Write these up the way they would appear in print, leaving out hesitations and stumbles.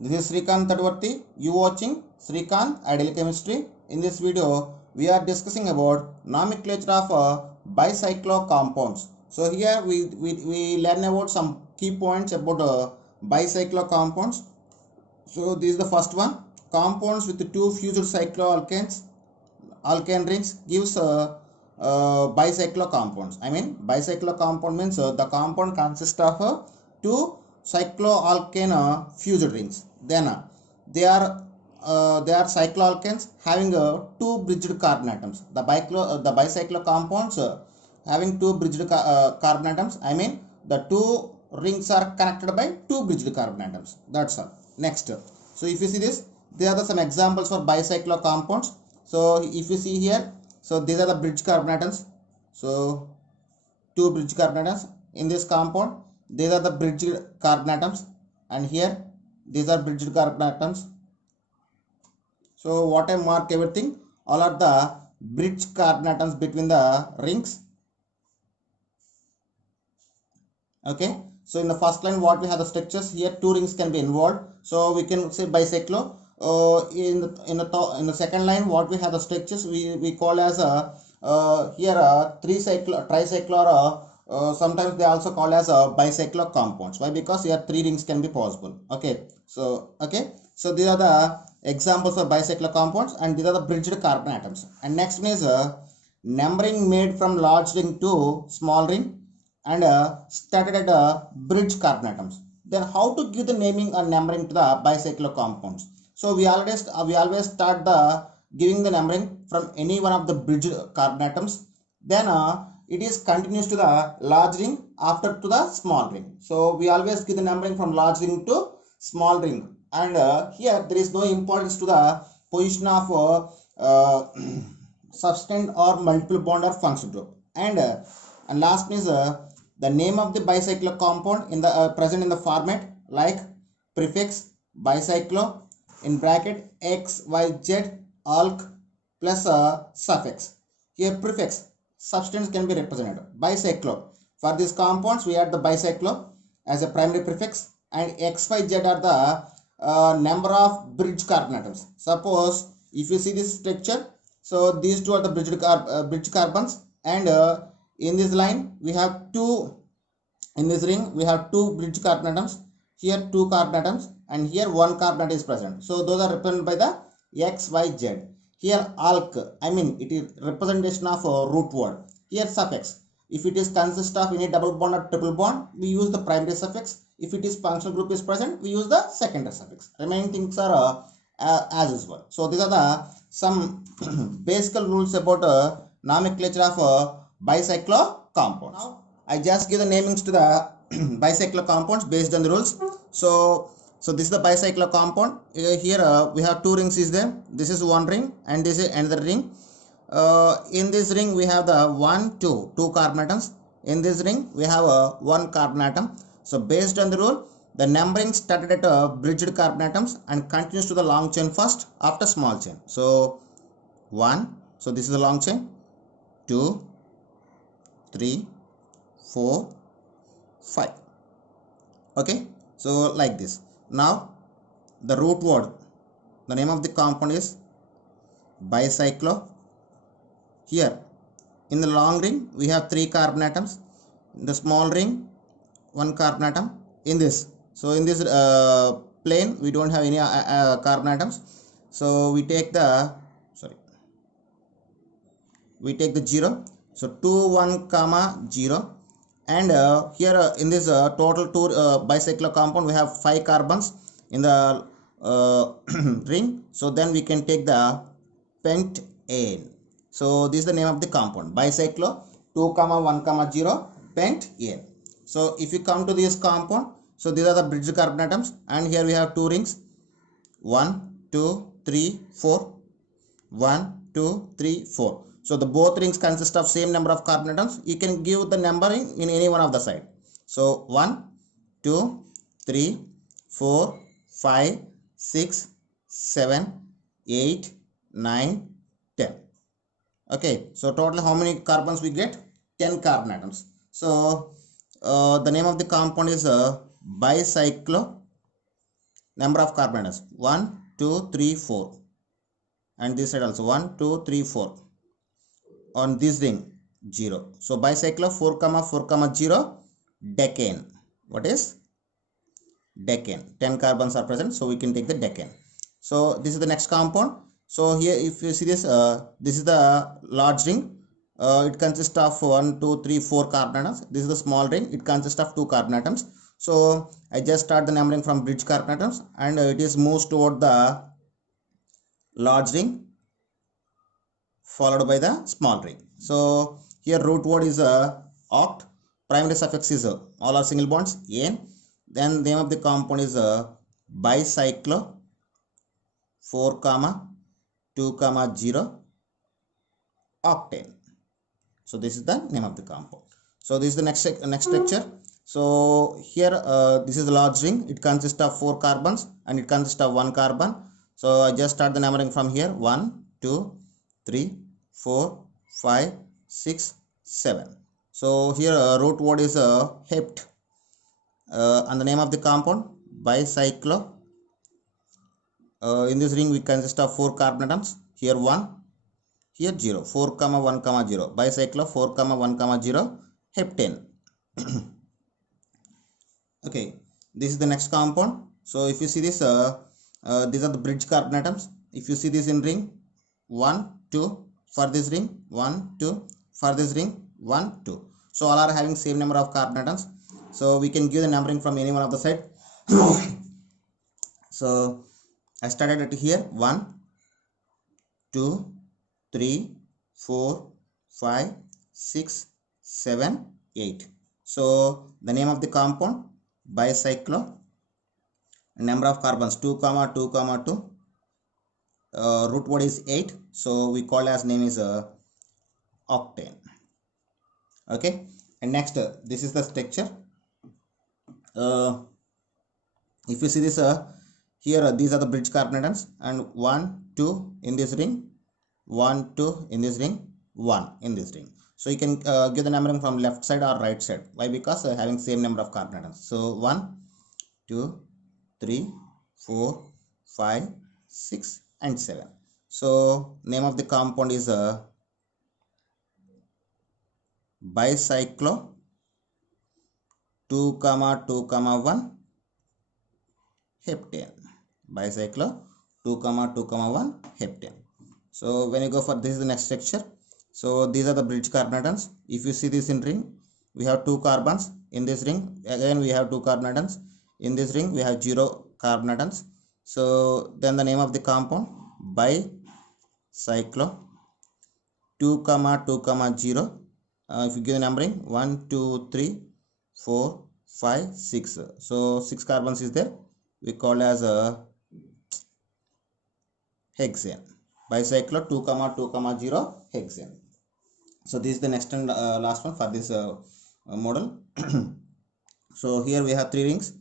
This is Srikanth Tadwarti. You watching Srikanth Ideal Chemistry. In this video, we are discussing about nomenclature of bicyclo compounds. So here we learn about some key points about bicyclo compounds. So this is the first one. Compounds with two fused cycloalkanes alkane rings gives bicyclo compounds. I mean bicyclo compound means the compound consists of two cycloalkane fused rings. Then they are cycloalkanes having two bridged carbon atoms. The bicyclo compounds having two bridged carbon atoms. I mean the two rings are connected by two bridged carbon atoms. That's all. Next, so if you see this, there are some examples for bicyclo compounds. So if you see here, so these are the bridge carbon atoms. So two bridge carbon atoms in this compound. These are the bridged carbon atoms, and here these are bridged carbon atoms. So what I mark everything, all are the bridge carbon atoms between the rings. Okay. So in the first line, what we have the structures here, two rings can be involved. So we can say bicyclo. In the second line, what we have the structures we call as a here tricyclo or sometimes they also call as a bicyclo compounds. Why? Because here three rings can be possible. Okay. So these are the examples of bicyclo compounds, and these are the bridged carbon atoms. And next one is numbering made from large ring to small ring and started at bridge carbon atoms. Then how to give the naming and numbering to the bicyclo compounds? So we always start the giving the numbering from any one of the bridge carbon atoms. Then it is continuous to the large ring after to the small ring. So we always give the numbering from large ring to small ring. And here there is no importance to the position of substance or multiple bond or function group. And last is the name of the bicyclo compound in the present in the format like prefix bicyclo in bracket XYZ alk plus suffix. Here prefix substance can be represented bicyclo. For these compounds we add the bicyclo as a primary prefix, and XYZ are the number of bridge carbon atoms. Suppose if you see this structure, so these two are the bridge carbons, and in this line we have two, in this ring we have two bridge carbon atoms, here two carbon atoms, and here one carbon atom is present. So those are represented by the XYZ. Here alk, I mean it is representation of root word. Here suffix, if it is consist of any double bond or triple bond, we use the primary suffix. If it is functional group is present, we use the secondary suffix. Remaining things are as usual. So these are the some basic rules about nomenclature of bicyclo compounds. Now I just give the namings to the bicyclo compounds based on the rules. So this is the bicyclo compound. Here we have two rings is there. This is one ring and this is another ring. In this ring we have the two carbon atoms. In this ring we have one carbon atom. So based on the rule, the numbering started at bridged carbon atoms and continues to the long chain first after small chain. So 1, so this is the long chain, 2, 3, 4, 5. Okay, so like this. Now the root word, the name of the compound is bicyclo. Here in the long ring we have 3 carbon atoms, in the small ring 1 carbon atom. In this, so in this plane we don't have any carbon atoms, so we take the 0. So 2 1 comma 0, and here in this total 2 bicyclo compound we have 5 carbons in the ring. So then we can take the pentane. So this is the name of the compound bicyclo 2 comma 1 comma 0 pentane. So if you come to this compound, so these are the bridge carbon atoms, and here we have two rings, 1 2 3 4, 1 2 3 4. So the both rings consist of same number of carbon atoms. You can give the numbering in any one of the side. So 1 2 3 4 5 6 7 8 9 10. Okay, so total how many carbons we get? 10 carbon atoms. So the name of the compound is bicyclo number of carbon atoms 1, 2, 3, 4, and this side also 1, 2, 3, 4. On this ring 0. So bicyclo 4, 4, 0, decane. What is decane? 10 carbons are present, so we can take the decane. So this is the next compound. So here if you see this, this is the large ring. It consists of 1, 2, 3, 4 carbon atoms. This is the small ring. It consists of 2 carbon atoms. So I just start the numbering from bridge carbon atoms, and it is moves toward the large ring followed by the small ring. So here root word is oct. Primary suffix is all are single bonds N. Then name of the compound is bicyclo 4, 2, 0, octane. So this is the name of the compound. So this is the next structure. So here this is the large ring. It consists of 4 carbons and it consists of 1 carbon. So I just start the numbering from here 1, 2, 3, 4, 5, 6, 7. So here root word is hept. And the name of the compound bicyclo. In this ring we consist of 4 carbon atoms. Here 1, here 0, 4, 1, 0. Bicyclo 4, 1, 0, heptane. Okay, this is the next compound. So if you see this, these are the bridge carbon atoms. If you see this in ring 1, 2, for this ring 1, 2, for this ring 1, 2. So all are having same number of carbon atoms. So we can give the numbering from any one of the side. So I started it here 1, 2, 3, 4, 5, 6, 7, 8. So the name of the compound bicyclo. Number of carbons 2, 2, 2. Root word is 8. So we call as name is octane. Okay. And next this is the structure. If you see this here these are the bridge carbon atoms, and 1, 2 in this ring, 1, 2 in this ring, 1 in this ring. So you can give the numbering from left side or right side. Why? Because having same number of carbon atoms. So 1, 2, 3, 4, 5, 6 and 7. So name of the compound is bicyclo 2, 2, 1, heptane. Bicyclo 2, 2, 1, heptane. So when you go for this is the next structure. So these are the bridge carbon atoms. If you see this in ring, we have 2 carbons. In this ring again we have 2 carbon atoms. In this ring we have 0 carbon atoms. So then the name of the compound bicyclo 2, 2, 0. If you give the numbering 1, 2, 3, 4, 5, 6. So 6 carbons is there. We call as a hexane. Bicyclo 2, 2, 0, hexane. So this is the next and last one for this model. So here we have 3 rings,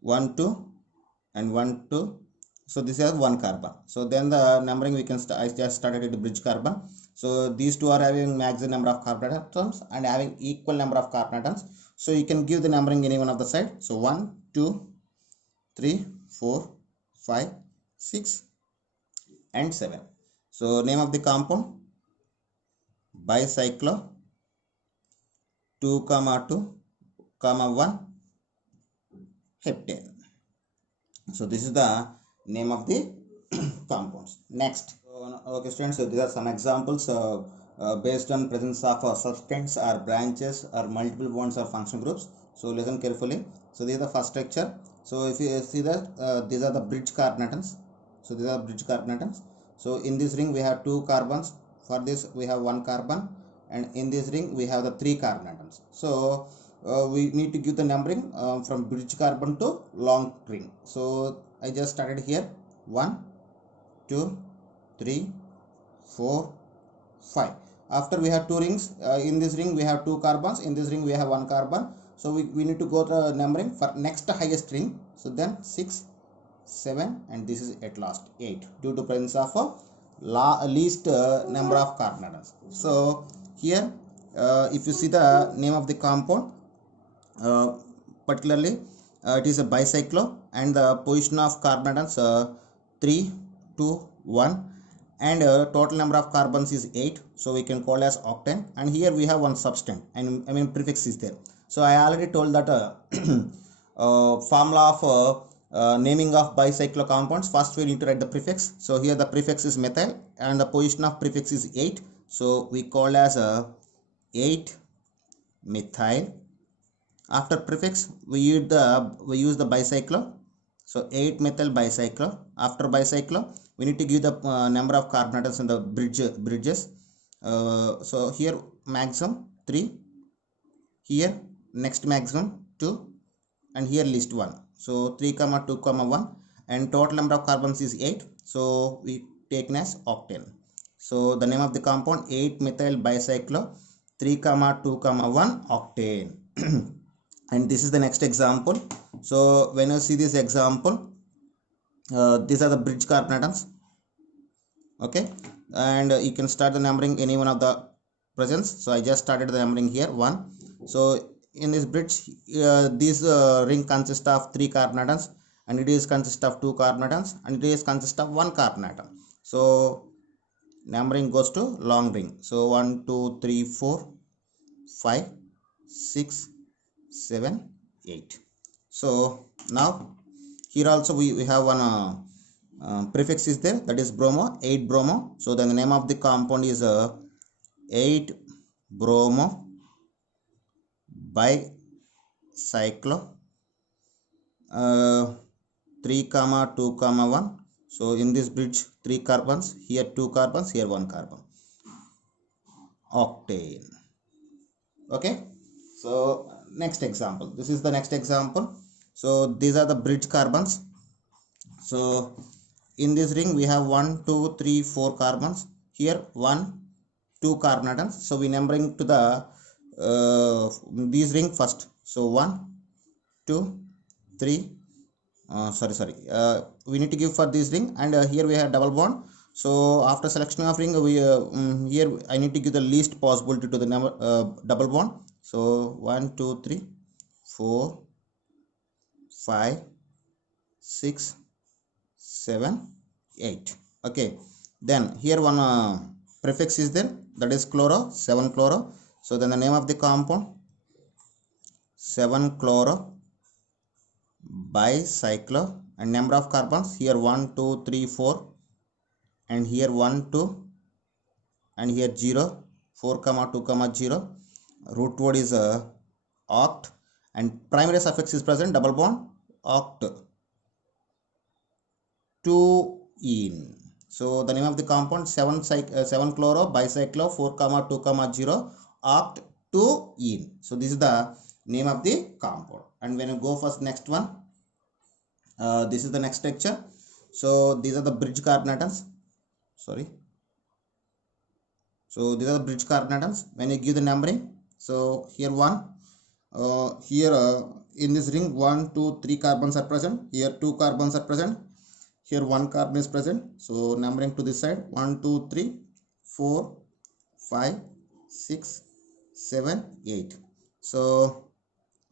1, 2 and 1, 2. So this is 1 carbon. So then the numbering we can I just started with the bridge carbon. So these two are having maximum number of carbon atoms and having equal number of carbon atoms. So you can give the numbering any one of the side. So 1, 2, 3, 4, 5, 6 and 7. So name of the compound bicyclo 2, 2, 1, heptane. So this is the name of the compounds. Next, okay students, so these are some examples based on presence of substance or branches or multiple bonds or functional groups. So listen carefully. So this is the first structure. So if you see that these are the bridge carbon atoms. So these are bridge carbon atoms. So in this ring we have 2 carbons. For this we have 1 carbon, and in this ring we have the 3 carbon atoms. So we need to give the numbering from bridge carbon to long ring. So I just started here 1, 2, 3, 4, 5. After we have 2 rings. In this ring we have 2 carbons. In this ring we have 1 carbon. So we need to go to numbering for next highest ring. So then 6, 7 and this is at last 8 due to presence of least number of carbon atoms. So here if you see the name of the compound, particularly it is a bicyclo, and the position of carbon atoms 3, 2, 1, and total number of carbons is 8, so we can call as octane. And here we have one substance, and I mean prefix is there. So I already told that formula of naming of bicyclo compounds. First we need to write the prefix. So here the prefix is methyl, and the position of prefix is 8, so we call as 8 methyl. After prefix we use the bicyclo, so 8 methyl bicyclo. After bicyclo we need to give the number of carbon atoms in the bridges. So here maximum 3, here next maximum 2, and here least 1. So 3, 2, 1, and total number of carbons is 8, so we take as octane. So the name of the compound 8 methyl bicyclo 3, 2, 1 octane. And this is the next example. So when you see this example, these are the bridge carbon atoms, okay, and you can start the numbering any one of the presents. So I just started the numbering here 1. So in this bridge, this ring consists of 3 carbon atoms, and it is consist of 2 carbon atoms, and it is consist of 1 carbon atom. So numbering goes to long ring. So 1, 2, 3, 4, 5, 6, 7, 8. So now here also we have one prefix is there, that is bromo, 8 bromo. So then the name of the compound is 8 bromo bicyclo 3, 2, 1. So in this bridge 3 carbons, here 2 carbons, here 1 carbon, octane. Okay, so next example, this is the next example. So these are the bridge carbons. So in this ring we have 1, 2, 3, 4 carbons, here 1, 2 carbon atoms. So we numbering to the these ring first. So 1, 2, 3, we need to give for this ring, and here we have double bond. So after selection of ring, we here I need to give the least possibility to the number double bond. So 1, 2, 3, 4, 5, 6, 7, 8. Okay, then here one prefix is there, that is chloro, 7 chloro. So then the name of the compound 7 chloro bicyclo, and number of carbons here 1, 2, 3, 4, and here 1, 2, and here 0, 4, 2, 0. Root word is oct, and primary suffix is present, double bond, oct 2 ene. So the name of the compound 7 chloro bicyclo 4, 2, 0 oct 2 ene. So this is the name of the compound. And when you go for next one, this is the next structure. So these are the bridge carbon atoms. So these are the bridge carbon atoms. When you give the numbering, so here 1, here in this ring 1, 2, 3 carbons are present. Here 2 carbons are present. Here 1 carbon is present. So numbering to this side 1, 2, 3, 4, 5, 6, 7, 8. So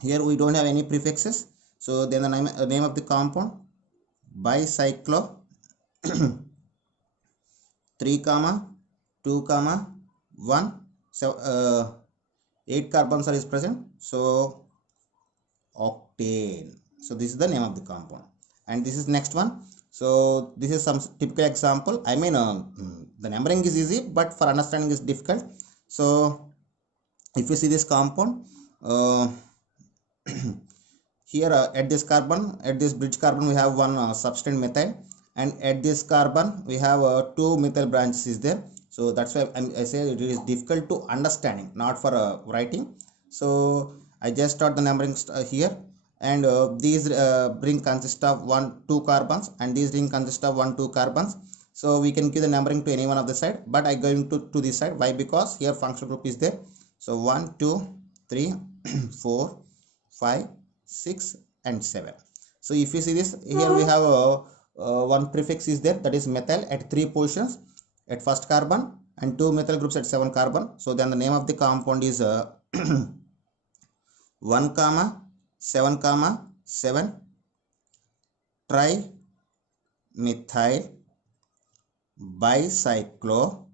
here we don't have any prefixes. So then the name of the compound bicyclo 3, 2, 1. So 8 carbons are is present. So octane. So this is the name of the compound. And this is next one. So this is some typical example. I mean the numbering is easy, but for understanding is difficult. So if you see this compound, here at this bridge carbon we have one substance methyl, and at this carbon we have 2 methyl branches is there. So that's why I say it is difficult to understanding, not for writing. So I just start the numbering here, and these ring consist of 2 carbons, and these ring consist of 2 carbons. So we can give the numbering to any one of the side, but I going to this side. Why? Because here functional group is there. So 1, 2, 3, 4, 5, 6, and 7. So if you see this, here we have one prefix is there, that is methyl at 3 positions at first carbon, and 2 methyl groups at 7 carbon. So then the name of the compound is 1, 7, 7 trimethyl bicyclo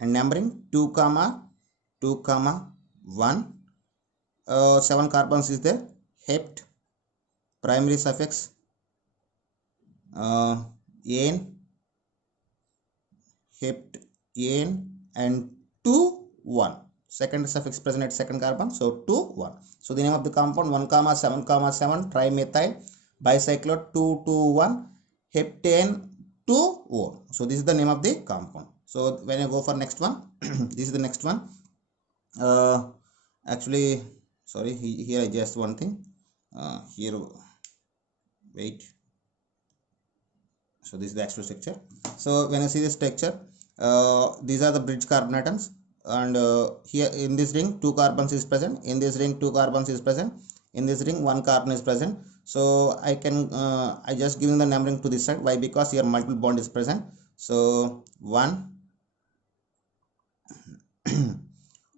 and numbering 2 comma 2 comma 1. 7 carbons is there. Hept, primary suffix ane, hept ane, and 2 1. Second suffix present at second carbon, so 2 1. So the name of the compound 1 comma 7 comma 7 trimethyl bicyclo 2 2 1 heptane 2 O. So this is the name of the compound. So when I go for next one, this is the next one. Actually, sorry, here I just one thing. Here, wait. So this is the actual structure. So when I see this structure, these are the bridge carbon atoms, and here in this ring 2 carbons is present, in this ring 2 carbons is present, in this ring 1 carbon is present. So I can I just giving the numbering to this side. Why? Because here multiple bond is present. So 1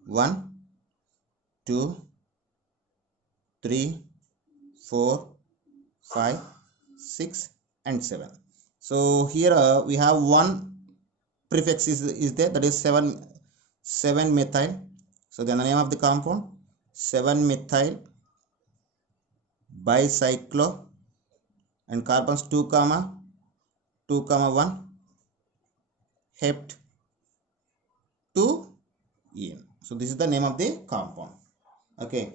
1 2 3 4 5 6 and 7. So here we have one prefix is there, that is 7 methyl. So then the name of the compound 7 methyl bicyclo and carbons 2 comma 2 comma 1 hept 2 en. So this is the name of the compound. Okay,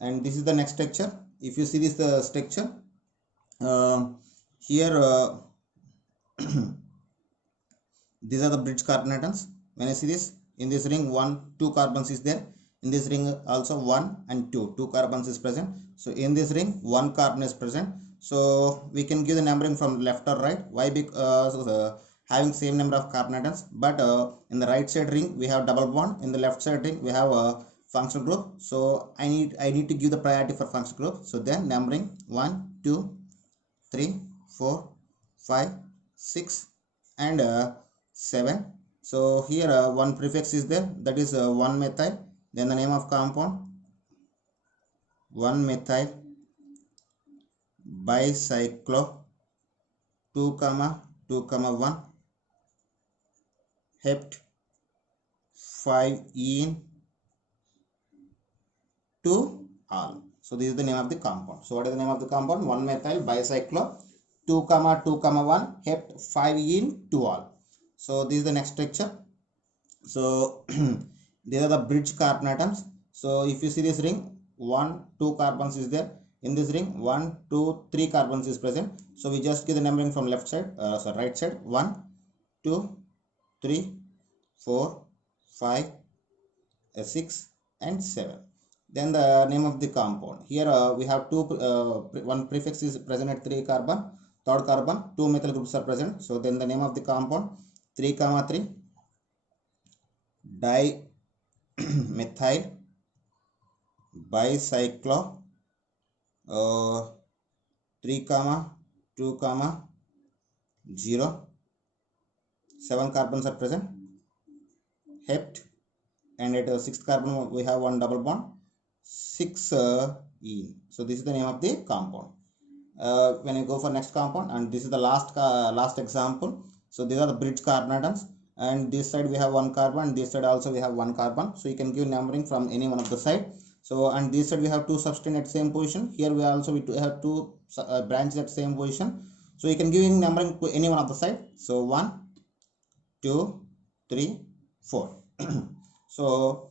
and this is the next structure. If you see this structure, here these are the bridge carbon atoms. When I see this, in this ring 2 carbons is there, in this ring also 1 and 2 carbons is present. So in this ring 1 carbon is present. So we can give the numbering from left or right. Why? Because having same number of carbon atoms, but in the right side ring we have double bond, in the left side ring we have a functional group. So I need to give the priority for functional group. So then numbering 1 2 3 4 5 6 and 7. So here one prefix is there, that is 1 methyl. Then the name of compound 1 methyl bicyclo 2 comma 2 comma 1 hept 5 en 2 all. So this is the name of the compound. So what is the name of the compound? 1 methyl bicyclo 2 comma 2 comma 1 hept 5 en 2 all. So this is the next structure. So these are the bridge carbon atoms. So if you see this ring 1 2 carbons is there, in this ring 1 2 3 carbons is present. So we just give the numbering from left side, right side 1 2 3 4 5 6 and 7. Then the name of the compound, here we have one prefix is present at 3 carbon, third carbon 2 methyl groups are present. So then the name of the compound 3 comma 3 dimethyl bicyclo 3 comma 2 comma 0, 7 carbons are present, hept, and at 6th carbon we have one double bond 6 en. So this is the name of the compound. When you go for next compound, and this is the last example. So these are the bridge carbon atoms, and this side we have 1 carbon, and this side also we have 1 carbon. So you can give numbering from any one of the side. So and this side we have 2 substance at same position. Here we also have 2 branches at same position. So you can give numbering to any one of the side. So 1 2 3 4. So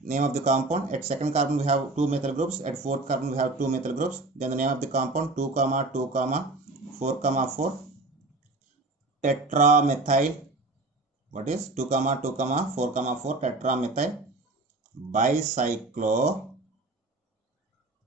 name of the compound, at second carbon we have 2 methyl groups, at fourth carbon we have 2 methyl groups. Then the name of the compound 2 comma 2 comma 4 comma 4 tetramethyl, what is 2 comma 2 comma 4 comma 4 tetramethyl bicyclo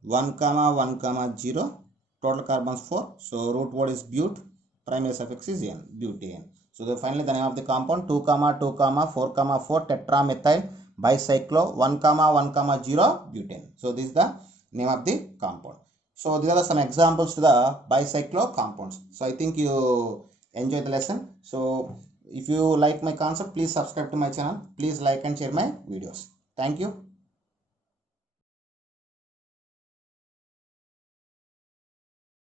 1 comma 1 comma 0, total carbons 4. So root word is but, primary suffix is n, butane. So finally the name of the compound 2 comma 2 comma 4 comma 4 tetramethyl bicyclo 1 comma 1 comma 0 butane. So this is the name of the compound. So these are some examples to the bicyclo compounds. So I think you enjoy the lesson. So if you like my concept, please subscribe to my channel. Please like and share my videos. Thank you.